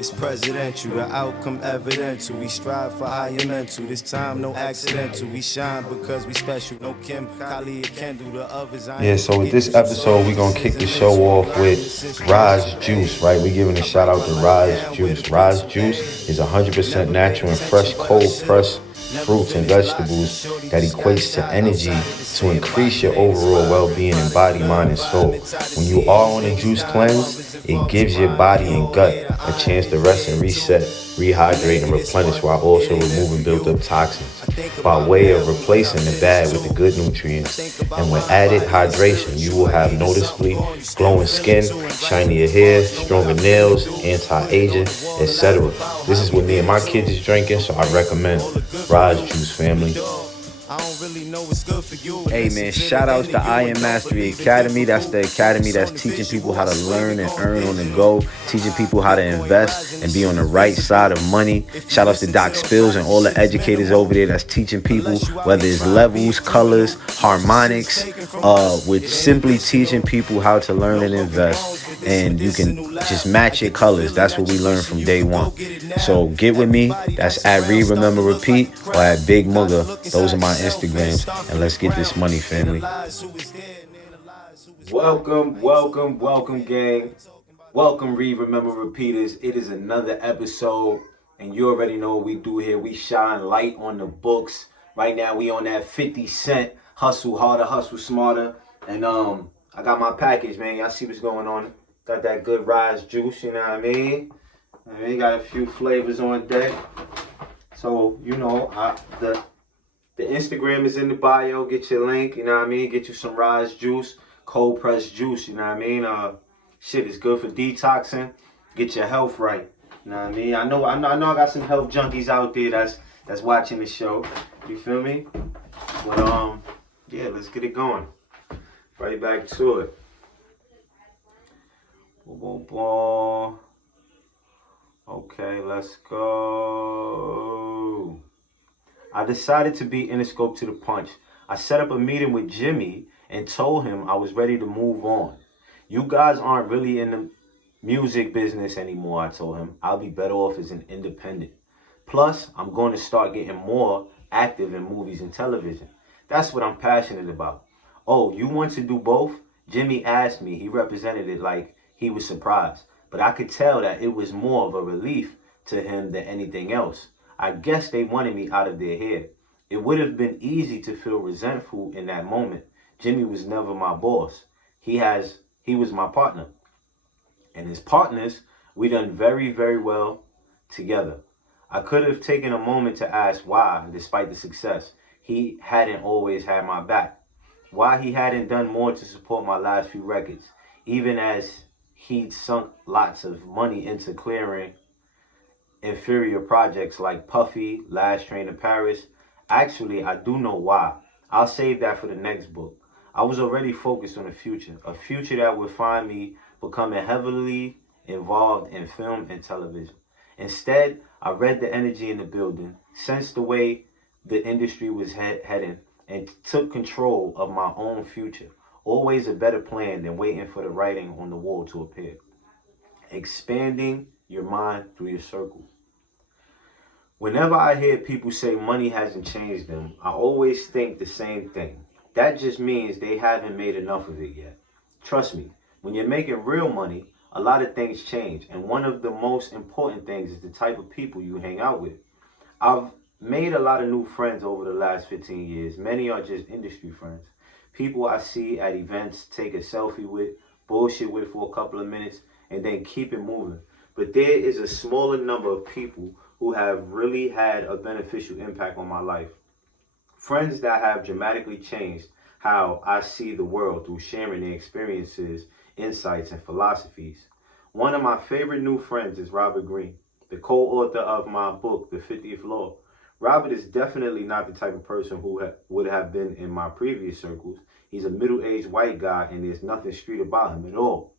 It's presidential, the outcome evidential. We strive for higher mental. This time, no accidental. We shine because we special. No Kim, Kali, or Kendall. The others, I Yeah, ain't so with forget this you. episode, we're gonna This kick the isn't show mental. off with This Raj inspiration. Juice, right? We're giving a I shout write out my to life Raj down with a Juice. Raj pencil. Juice is 100% Never paid natural and fresh, attention, but I cold should. pressed Never fruits and finished boxing. vegetables Shorty that just got equates to shot energy outside of the to increase sandbox. It your ain't overall inspiring. well-being in Probably a body, good mind, and soul. environment. Tired of When you seeing are these on a niggas juice dying. cleanse, Mothers and it fathers gives your crying. body We and all gut here to a iron chance it. to rest and Yeah, to reset, it. rehydrate, and Maybe this replenish one, while it also ain't meant for removing you. built-up toxins I think by about way of family when I replacing the miss bad with the too. good I nutrients. think about And with my added body is hydration, you will spiritual. I have needed something noticeably going, you still glowing feel it skin, too. Inviting shinier new hair, thoughts, know what stronger I finna nails, do. Put it on anti-aging, the wall, laugh etc. about This how is we what me did and it my too. kids is drinking, so I recommend All the good for Raj you. Juice, family. Dog, I don't really know what's good for you. Hey Listen man, to the shout outs end to of you I and Am don't Mastery believe in Academy. That's difficult. the academy Focus that's on the teaching people visual. how I to swear learn it and gon' earn on the digital. go, teaching people how to Bitcoin invest rising, and this be shit on the is right side physical. of money. If you Shout outs to listen to Doc the Spills and facts, all this the shit is educators over minimal. there that's teaching people, Unless you out whether here it's trying to be a levels, criminal. colors, Most of shit is harmonics, taken from us. with It ain't simply original. teaching people how to learn No and broken invest. bones, but this And you can medicinal just loud. I match your get the colors. feeling That's what that we you learned wishing from you day could one. go get it now. So get with me. Everybody That's that's at around Read, starting Remember, to look like Repeat, a or crowd. at Big You gotta Mugga. look Those are inside my yourself and Instagrams. start And from the let's get this ground. money, family. Analyze who was there and analyze who was not. Welcome, I ain't talking welcome, about your welcome, family, I gang. ain't talking about the Welcome, crowd. Read, Remember, Repeaters. It is another episode, and you already know what we do here. We shine light on the books. Right now, we on that 50 Cent hustle harder, hustle smarter. And I got my package, man. Y'all see what's going on. Got that good Rise juice, you know what I mean? Got a few flavors on deck. So, the Instagram is in the bio. Get your link, you know what I mean? Get you some Rise juice, cold pressed juice, you know what I mean? Shit is good for detoxing. Get your health right. You know what I mean? I know I got some health junkies out there that's watching the show. You feel me? But yeah, let's get it going. Right back to it. Boom, boom, boom. Okay, let's go. I decided to be Interscope to the punch. I set up a meeting with Jimmy and told him I was ready to move on. You guys aren't really in the music business anymore, I told him. I'll be better off as an independent. Plus, I'm going to start getting more active in movies and television. That's what I'm passionate about. Oh, you want to do both? Jimmy asked me. He represented it like he was surprised. But I could tell that it was more of a relief to him than anything else. I guess they wanted me out of their head. It would have been easy to feel resentful in that moment. Jimmy was never my boss. He was my partner. And his partners, we done very, very well together. I could have taken a moment to ask why, despite the success, he hadn't always had my back. Why he hadn't done more to support my last few records, even as he'd sunk lots of money into clearing inferior projects like Puffy, Last Train to Paris. Actually, I do know why. I'll save that for the next book. I was already focused on a future that would find me becoming heavily involved in film and television. Instead, I read the energy in the building, sensed the way the industry was heading, and took control of my own future. Always a better plan than waiting for the writing on the wall to appear. Expanding your mind through your circle. Whenever I hear people say money hasn't changed them, I always think the same thing. That just means they haven't made enough of it yet. Trust me, when you're making real money, a lot of things change, and one of the most important things is the type of people you hang out with. I've made a lot of new friends over the last 15 years. Many are just industry friends. People I see at events, take a selfie with, bullshit with for a couple of minutes, and then keep it moving. But there is a smaller number of people who have really had a beneficial impact on my life. Friends that have dramatically changed how I see the world through sharing their experiences, insights, and philosophies. One of my favorite new friends is Robert Greene, the co-author of my book, The 50th Law. Robert is definitely not the type of person who would have been in my previous circles. He's a middle-aged white guy and there's nothing street about him at all.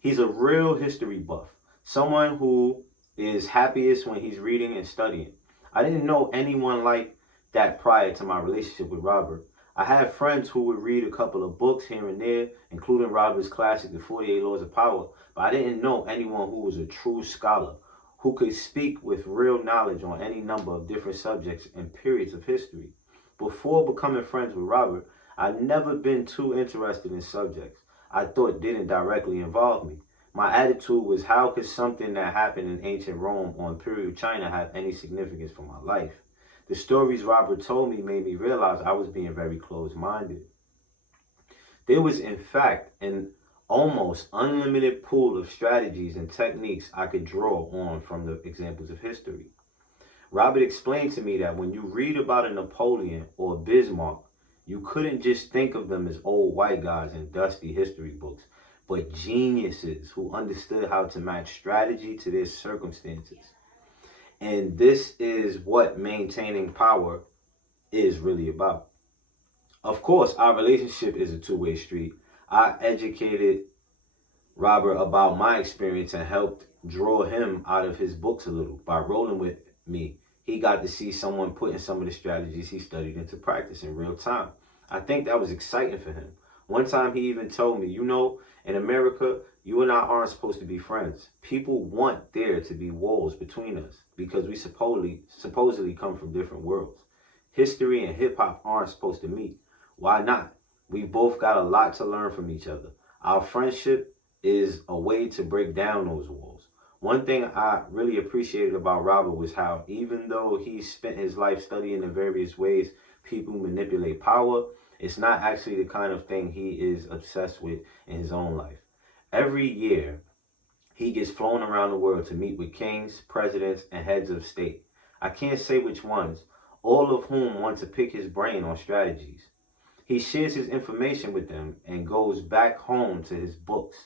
He's a real history buff, someone who is happiest when he's reading and studying. I didn't know anyone like that prior to my relationship with Robert. I had friends who would read a couple of books here and there, including Robert's classic, The 48 Laws of Power, but I didn't know anyone who was a true scholar, who could speak with real knowledge on any number of different subjects and periods of history. Before becoming friends with Robert, I'd never been too interested in subjects I thought didn't directly involve me. My attitude was, how could something that happened in ancient Rome or Imperial China have any significance for my life? The stories Robert told me made me realize I was being very closed minded. There was, in fact, an almost unlimited pool of strategies and techniques I could draw on from the examples of history. Robert explained to me that when you read about a Napoleon or a Bismarck, you couldn't just think of them as old white guys in dusty history books, but geniuses who understood how to match strategy to their circumstances. And this is what maintaining power is really about. Of course, our relationship is a two-way street. I educated Robert about my experience and helped draw him out of his books a little by rolling with me. He got to see someone putting some of the strategies he studied into practice in real time. I think that was exciting for him. One time he even told me, you know, in America, you and I aren't supposed to be friends. People want there to be walls between us because we supposedly come from different worlds. History and hip hop aren't supposed to meet. Why not? We both got a lot to learn from each other. Our friendship is a way to break down those walls. One thing I really appreciated about Robert was how, even though he spent his life studying the various ways people manipulate power, it's not actually the kind of thing he is obsessed with in his own life. Every year, he gets flown around the world to meet with kings, presidents, and heads of state. I can't say which ones, all of whom want to pick his brain on strategies. He shares his information with them and goes back home to his books.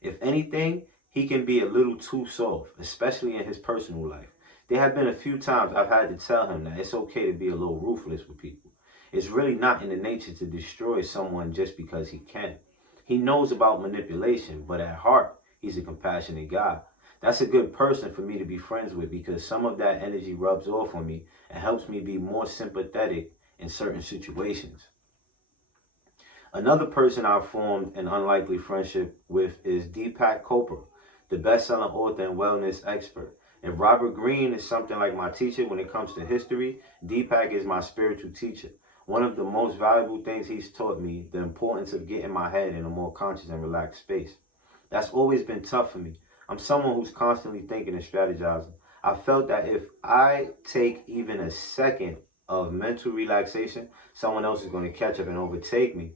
If anything, he can be a little too soft, especially in his personal life. There have been a few times I've had to tell him that it's okay to be a little ruthless with people. It's really not in the nature to destroy someone just because he can. He knows about manipulation, but at heart, he's a compassionate guy. That's a good person for me to be friends with because some of that energy rubs off on me and helps me be more sympathetic in certain situations. Another person I've formed an unlikely friendship with is Deepak Chopra, the best-selling author and wellness expert. If Robert Greene is something like my teacher when it comes to history, Deepak is my spiritual teacher. One of the most valuable things he's taught me, the importance of getting my head in a more conscious and relaxed space. That's always been tough for me. I'm someone who's constantly thinking and strategizing. I felt that if I take even a second of mental relaxation, someone else is going to catch up and overtake me.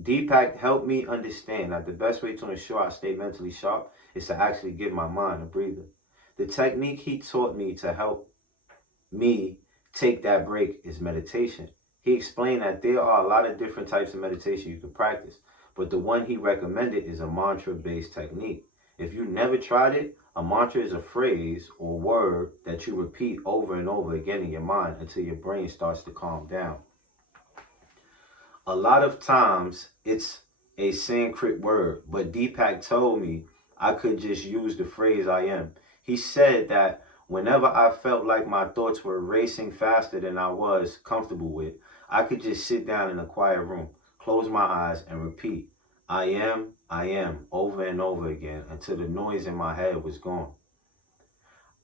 Deepak helped me understand that the best way to ensure I stay mentally sharp is to actually give my mind a breather. The technique he taught me to help me take that break is meditation. He explained that there are a lot of different types of meditation you can practice, but the one he recommended is a mantra based technique. If you never tried it, a mantra is a phrase or word that you repeat over and over again in your mind until your brain starts to calm down. A lot of times it's a Sanskrit word, but Deepak told me I could just use the phrase I am. He said that whenever I felt like my thoughts were racing faster than I was comfortable with, I could just sit down in a quiet room, close my eyes, and repeat, I am, over and over again until the noise in my head was gone.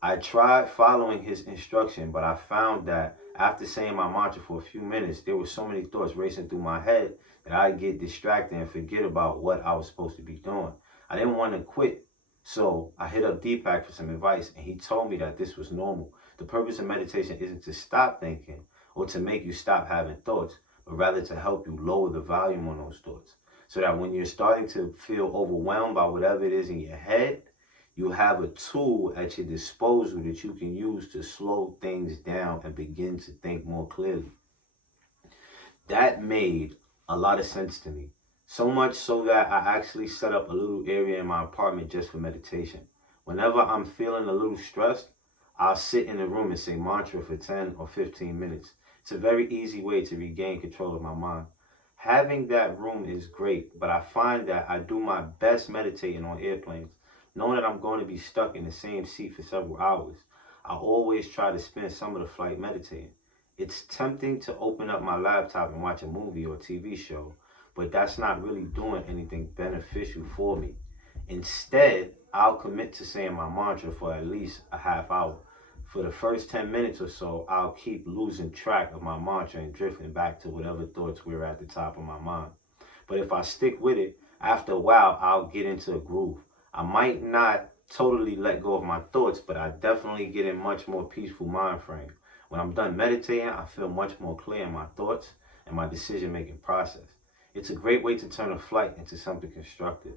I tried following his instruction, but I found that after saying my mantra for a few minutes, there were so many thoughts racing through my head that I'd get distracted and forget about what I was supposed to be doing. I didn't want to quit, so I hit up Deepak for some advice, and he told me that this was normal. The purpose of meditation isn't to stop thinking or to make you stop having thoughts, but rather to help you lower the volume on those thoughts so that when you're starting to feel overwhelmed by whatever it is in your head, you have a tool at your disposal that you can use to slow things down and begin to think more clearly. That made a lot of sense to me. So much so that I actually set up a little area in my apartment just for meditation. Whenever I'm feeling a little stressed, I'll sit in the room and say mantra for 10 or 15 minutes. It's a very easy way to regain control of my mind. Having that room is great, but I find that I do my best meditating on airplanes. Knowing that I'm going to be stuck in the same seat for several hours, I always try to spend some of the flight meditating. It's tempting to open up my laptop and watch a movie or TV show, but that's not really doing anything beneficial for me. Instead, I'll commit to saying my mantra for at least a half hour. For the first 10 minutes or so, I'll keep losing track of my mantra and drifting back to whatever thoughts were at the top of my mind. But if I stick with it, after a while, I'll get into a groove. I might not totally let go of my thoughts, but I definitely get in much more peaceful mind frame. When I'm done meditating, I feel much more clear in my thoughts and my decision making process. It's a great way to turn a flight into something constructive.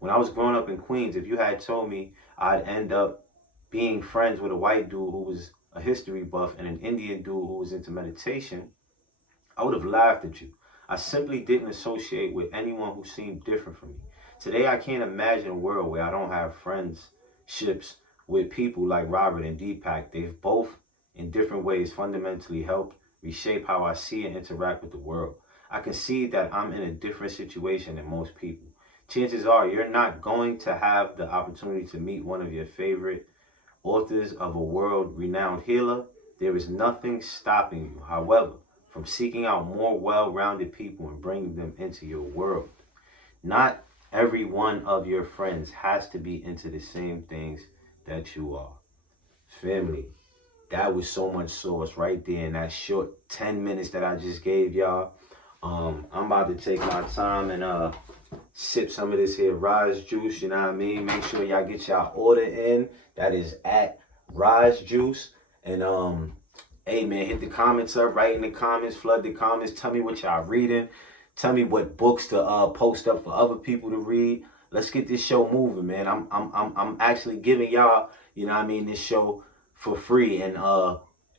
When I was growing up in Queens, if you had told me I'd end up being friends with a white dude who was a history buff and an Indian dude who was into meditation, I would have laughed at you. I simply didn't associate with anyone who seemed different from me. Today, I can't imagine a world where I don't have friendships with people like Robert and Deepak. They've both, in different ways, fundamentally helped reshape how I see and interact with the world. I can see that I'm in a different situation than most people. Chances are you're not going to have the opportunity to meet one of your favorite authors of a world-renowned healer. There is nothing stopping you, however, from seeking out more well-rounded people and bringing them into your world. Not every one of your friends has to be into the same things that you are. Family, that was so much sauce right there in that short 10 minutes that I just gave y'all. I'm about to take my time and sip some of this here Rise Juice, you know what I mean? Make sure y'all get y'all order in. That is at Rise Juice. And hey man, hit the comments up, write in the comments, flood the comments, tell me what y'all reading. Tell me what books to post up for other people to read. Let's get this show moving, man. I'm actually giving y'all, you know what I mean, this show for free. And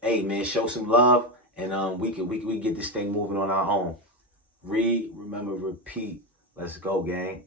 hey man, show some love and we can get this thing moving on our own. Read, remember, repeat. Let's go, gang.